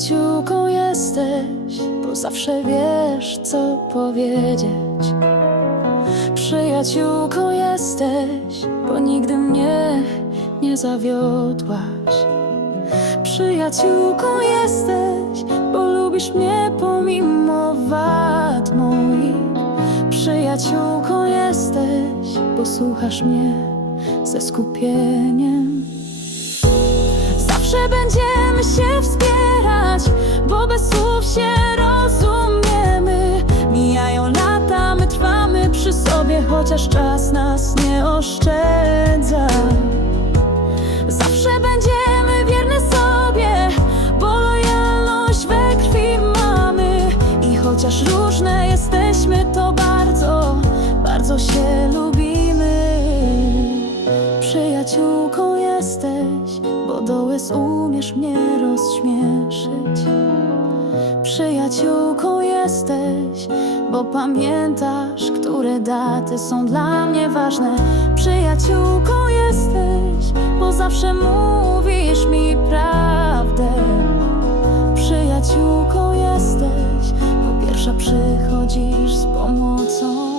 Przyjaciółką jesteś, bo zawsze wiesz, co powiedzieć. Przyjaciółką jesteś, bo nigdy mnie nie zawiodłaś. Przyjaciółką jesteś, lubisz mnie pomimo wad moich. Przyjaciółką jesteś, bo słuchasz mnie ze skupieniem. Zawsze będziemy się wspierać, bo bez słów się rozumiemy. Mijają lata, my trwamy przy sobie, chociaż czas nas nie oszczędza. Chociaż różne jesteśmy, to bardzo, bardzo się lubimy. Przyjaciółką jesteś, bo do łez umiesz mnie rozśmieszyć. Przyjaciółką jesteś, bo pamiętasz, które daty są dla mnie ważne. Przyjaciółką jesteś, bo zawsze mówisz mi prawdę. Przyjaciółką jesteś, pierwsza przychodzisz z pomocą.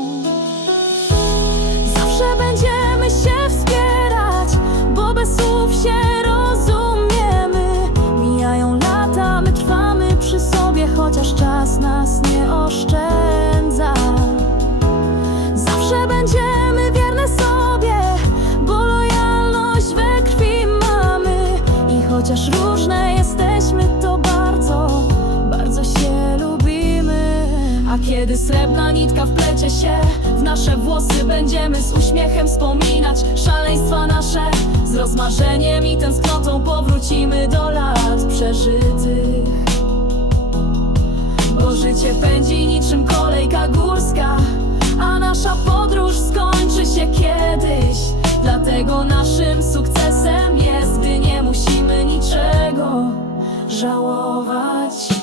Zawsze będziemy się wspierać, bo bez słów się rozumiemy. Mijają lata, my trwamy przy sobie, chociaż czas nas nie oszczędza. Zawsze będziemy wierne sobie, bo lojalność we krwi mamy. I chociaż różne kiedy srebrna nitka wplecie się w nasze włosy, będziemy z uśmiechem wspominać szaleństwa nasze. Z rozmarzeniem i tęsknotą powrócimy do lat przeżytych. Bo życie pędzi niczym kolejka górska A nasza podróż skończy się kiedyś Dlatego naszym sukcesem jest, gdy nie musimy niczego żałować